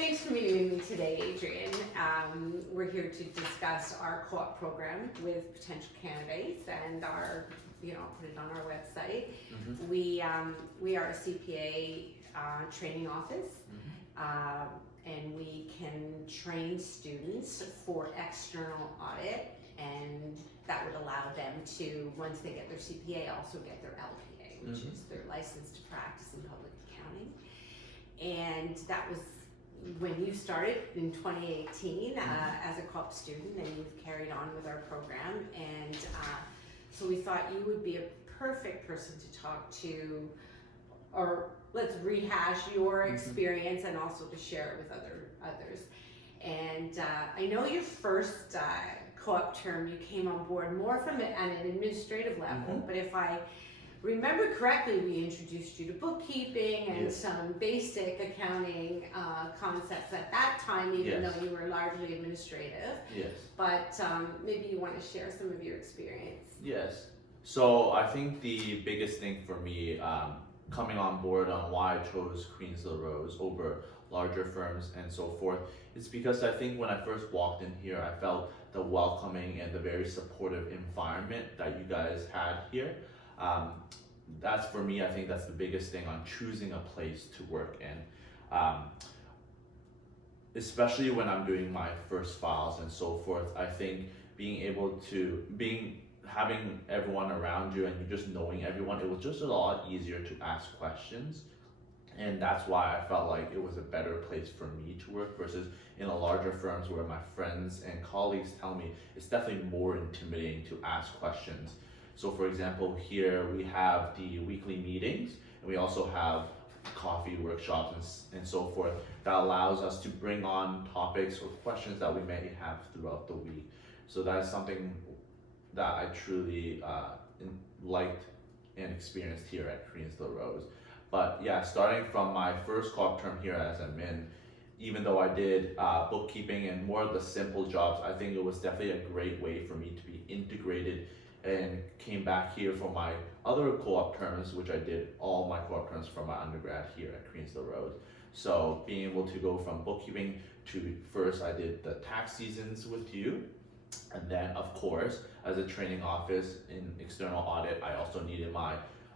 Thanks for meeting with me today, Adrian. We're here to discuss our co-op program with potential candidates and our, put it on our website. Mm-hmm. We are a CPA training office, and we can train students for external audit, and that would allow them to, once they get their CPA, also get their LPA, which is their license to practice in public accounting. And that was when you started in 2018 as a co-op student, and you've carried on with our program. And so we thought you would be a perfect person to talk to, or let's rehash your experience and also to share it with others. And I know your first co-op term, you came on board more from an administrative level, but if I remember correctly, we introduced you to bookkeeping and some basic accounting concepts at that time, even though you were largely administrative. Yes. But maybe you want to share some of your experience. Yes. So I think the biggest thing for me coming on board on why I chose Kriens-LaRose over larger firms and so forth, is because I think when I first walked in here, I felt the welcoming and the very supportive environment that you guys had here. That's for me, I think that's the biggest thing on choosing a place to work in. Especially when I'm doing my first files and so forth, I think having everyone around you and you just knowing everyone, it was just a lot easier to ask questions. And that's why I felt like it was a better place for me to work versus in a larger firms where my friends and colleagues tell me it's definitely more intimidating to ask questions. So for example, here we have the weekly meetings, and we also have coffee workshops and so forth that allows us to bring on topics or questions that we may have throughout the week. So that's something that I truly liked and experienced here at Kriens-LaRose. But yeah, starting from my first co-op term here as admin, even though I did bookkeeping and more of the simple jobs, I think it was definitely a great way for me to be integrated, and came back here for my other co-op terms, which I did all my co-op terms from my undergrad here at Kriens-LaRose. So being able to go from bookkeeping to, first I did the tax seasons with you, and then of course as a training office in external audit, I also needed my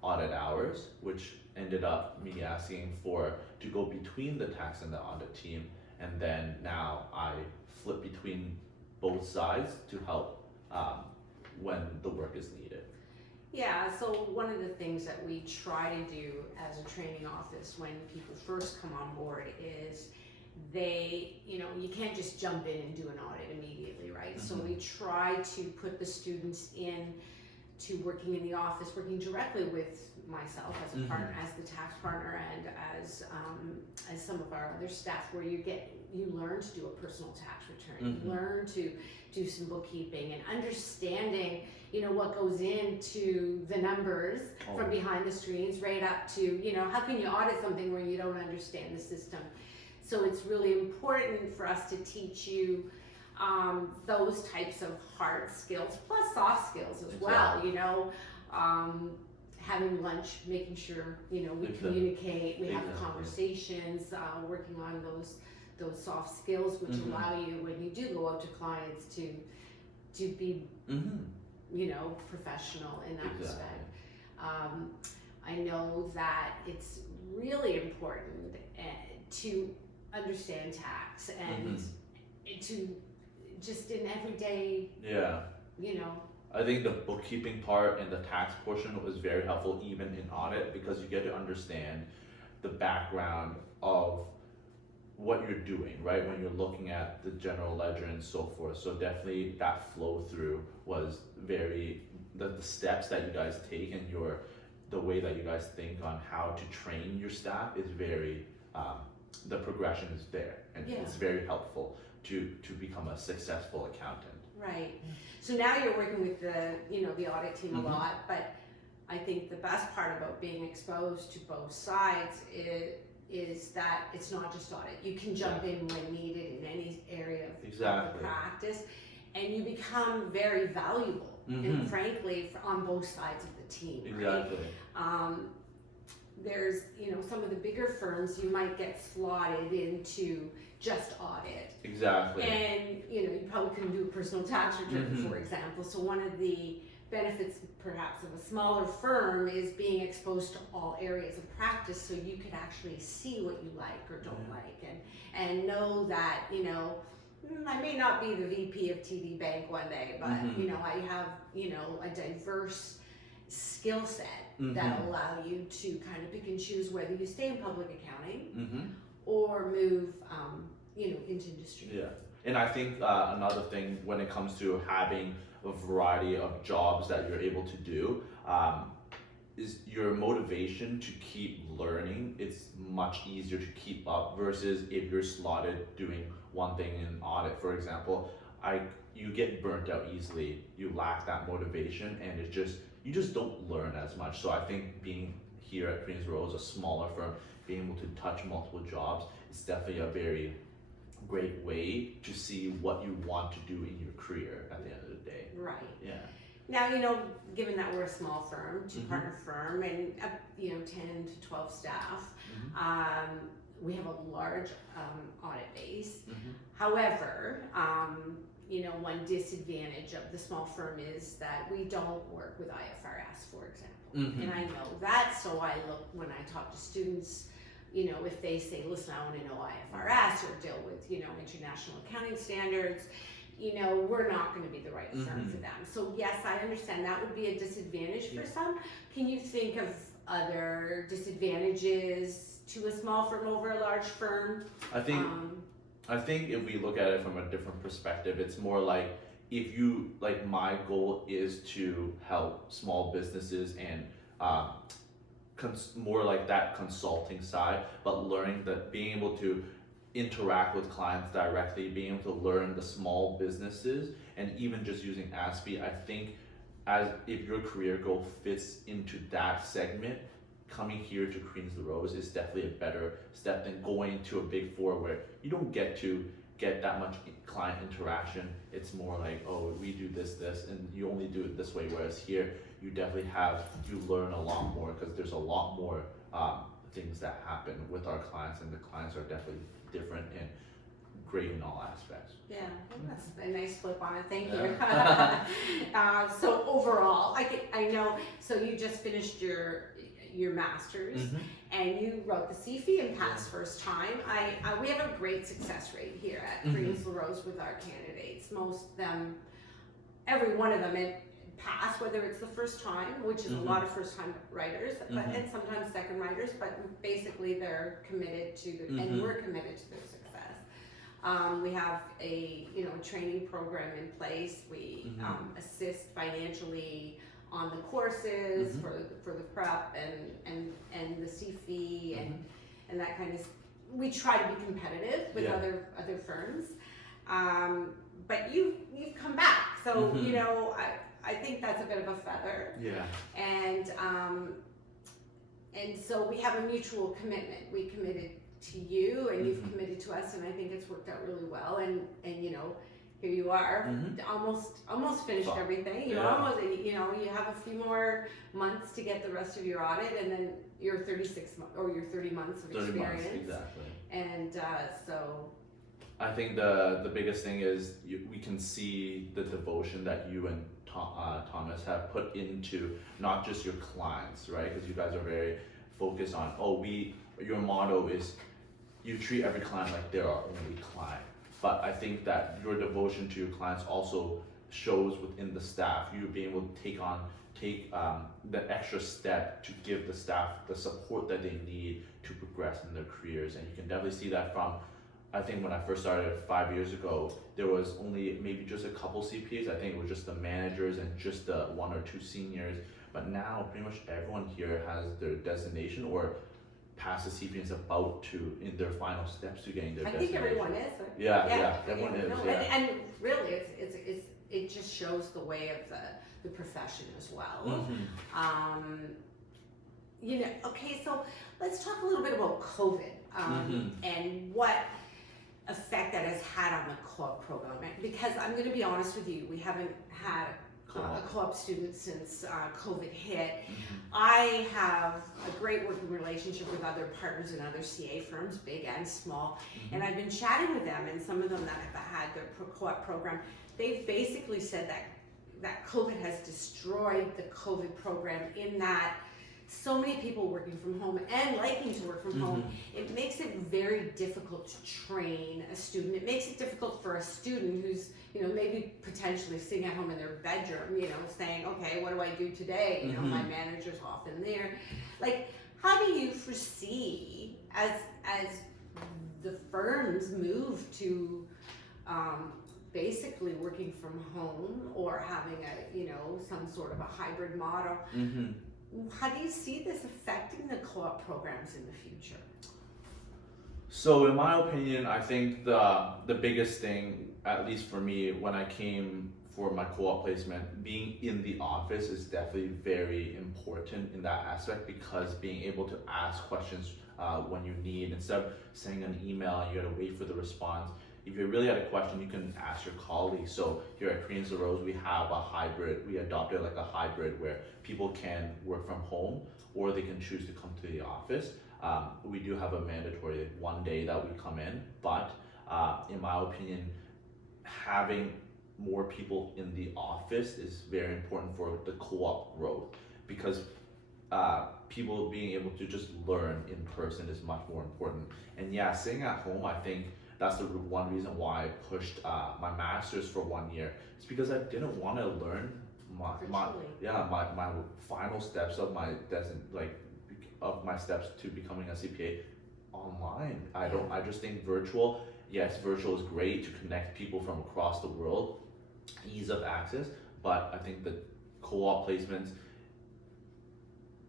audit hours, which ended up me asking to go between the tax and the audit team, and then now I flip between both sides to help when the work is needed. Yeah, so one of the things that we try to do as a training office when people first come on board is you can't just jump in and do an audit immediately, right? So we try to put the students in to working in the office, working directly with myself as a partner, as the tax partner, and as some of our other staff, where you learn to do a personal tax return, you learn to do some bookkeeping and understanding, what goes into the numbers from behind the screens, right up to, how can you audit something where you don't understand the system? So it's really important for us to teach you those types of hard skills, plus soft skills as well, having lunch, making sure, we communicate, we have conversations, working on those soft skills, which allow you, when you do go out to clients, to be, professional in that respect. I know that it's really important to understand tax and to just in everyday, I think the bookkeeping part and the tax portion was very helpful even in audit, because you get to understand the background of what you're doing, right? When you're looking at the general ledger and so forth. So definitely that flow through was the steps that you guys take and the way that you guys think on how to train your staff is very, the progression is there, and it's very helpful to become a successful accountant. Right. So now you're working with the audit team a lot, but I think the best part about being exposed to both sides is that it's not just audit. You can jump in when needed in any area of the practice, and you become very valuable, and frankly, on both sides of the team. Right? there's, some of the bigger firms, you might get slotted into just audit. Exactly. And, you probably couldn't do a personal tax return, for example. So one of the benefits perhaps of a smaller firm is being exposed to all areas of practice, so you could actually see what you like or don't like, and know that, I may not be the VP of TD Bank one day, but I have, a diverse skill set that'll allow you to kind of pick and choose whether you stay in public accounting or move, into industry. Yeah, and I think another thing when it comes to having a variety of jobs that you're able to do is your motivation to keep learning. It's much easier to keep up versus if you're slotted doing one thing in audit, for example. You get burnt out easily. You lack that motivation, and you just don't learn as much. So I think being here at Kriens-LaRose, a smaller firm, being able to touch multiple jobs is definitely a very great way to see what you want to do in your career at the end of the day. Right. Yeah. Now, given that we're a small firm, two-partner firm, and 10 to 12 staff, we have a large audit base. However, one disadvantage of the small firm is that we don't work with IFRS, for example. And I know that, so when I talk to students, if they say, listen, I want to know IFRS or deal with, international accounting standards, we're not going to be the right firm for them. So yes, I understand that would be a disadvantage for some. Can you think of other disadvantages to a small firm over a large firm? I think if we look at it from a different perspective, it's more like my goal is to help small businesses and more like that consulting side, but being able to interact with clients directly, being able to learn the small businesses, and even just using ASPE, I think if your career goal fits into that segment, coming here to Kriens-LaRose is definitely a better step than going to a big four where you don't get that much client interaction. It's more like, oh, we do this, and you only do it this way, whereas here you definitely you learn a lot more because there's a lot more things that happen with our clients, and the clients are definitely different and great in all aspects. Yeah, that's a nice flip on it. Thank you. So overall, I know. So you just finished your master's, and you wrote the CFE and passed first time. We have a great success rate here at Kriens-LaRose with our candidates. Most of them, every one of them, pass, whether it's the first time, which is a lot of first time writers, and sometimes second writers, but basically they're committed to and we're committed to their success. We have a training program in place. We assist financially on the courses for the prep and the CFE and that kind of. We try to be competitive with other firms, but you've come back, so I think that's a bit of a feather. Yeah. And so we have a mutual commitment. We committed to you, and you've committed to us, and I think it's worked out really well. And here you are, almost finished everything. You almost, you have a few more months to get the rest of your audit, and then your 36 or your 30 months of experience. 30 months, exactly. And so. I think the biggest thing is we can see the devotion that you and Thomas have put into not just your clients, right? Because you guys are very focused on, your motto is you treat every client like they're our only client. But I think that your devotion to your clients also shows within the staff. You being able to take the extra step to give the staff the support that they need to progress in their careers. And you can definitely see that from, I think when I first started 5 years ago, there was only maybe just a couple CPAs. I think it was just the managers and just the 1 or 2 seniors. But now pretty much everyone here has their designation or past the CPA is about to in their final steps to getting their designation. I think everyone is. Yeah, everyone is. No, and really, it just shows the way of the profession as well. Okay, so let's talk a little bit about COVID and what effect that has had on the club program. Because I'm going to be honest with you, we haven't had a co-op student since COVID hit. I have a great working relationship with other partners and other CA firms, big and small, and I've been chatting with them, and some of them that have had their co-op program, they've basically said that COVID has destroyed the COVID program in that so many people working from home and liking to work from home, it makes it very difficult to train a student. It makes it difficult for a student who's, maybe potentially sitting at home in their bedroom, saying, okay, what do I do today? My manager's often there. Like, how do you foresee as the firms move to basically working from home or having some sort of a hybrid model? How do you see this affecting the co-op programs in the future? So in my opinion, I think the biggest thing, at least for me, when I came for my co-op placement, being in the office is definitely very important in that aspect, because being able to ask questions when you need, instead of sending an email and you gotta wait for the response. If you really had a question, you can ask your colleagues. So here at Kriens-LaRose, we have a hybrid. We adopted like a hybrid where people can work from home or they can choose to come to the office. We do have a mandatory one day that we come in, but in my opinion, having more people in the office is very important for the co-op growth, because people being able to just learn in person is much more important. And yeah, sitting at home, I think that's the one reason why I pushed my master's for 1 year. It's because I didn't want to learn my final steps of my steps to becoming a CPA online. I just think virtual is great to connect people from across the world, ease of access, but I think the co-op placements,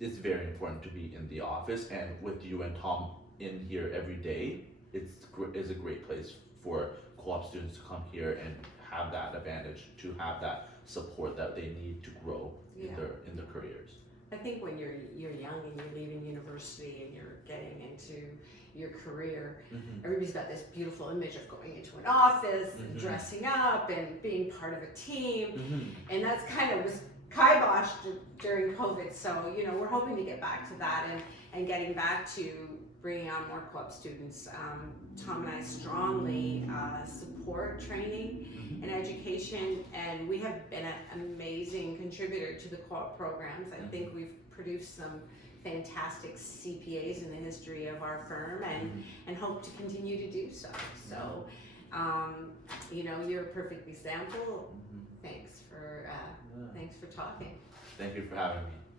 it's very important to be in the office, and with you and Tom in here every day, it's a great place for co-op students to come here and have that advantage, to have that support that they need to grow in their careers. I think when you're young and you're leaving university and you're getting into your career, everybody's got this beautiful image of going into an office and dressing up and being part of a team, and that's kind of was kiboshed during COVID. So we're hoping to get back to that and getting back to bringing on more co-op students. Tom and I strongly support training and education, and we have been an amazing contributor to the co-op programs. I think we've produced some fantastic CPAs in the history of our firm, and hope to continue to do so. So, you're a perfect example. Thanks for talking. Thank you for having me.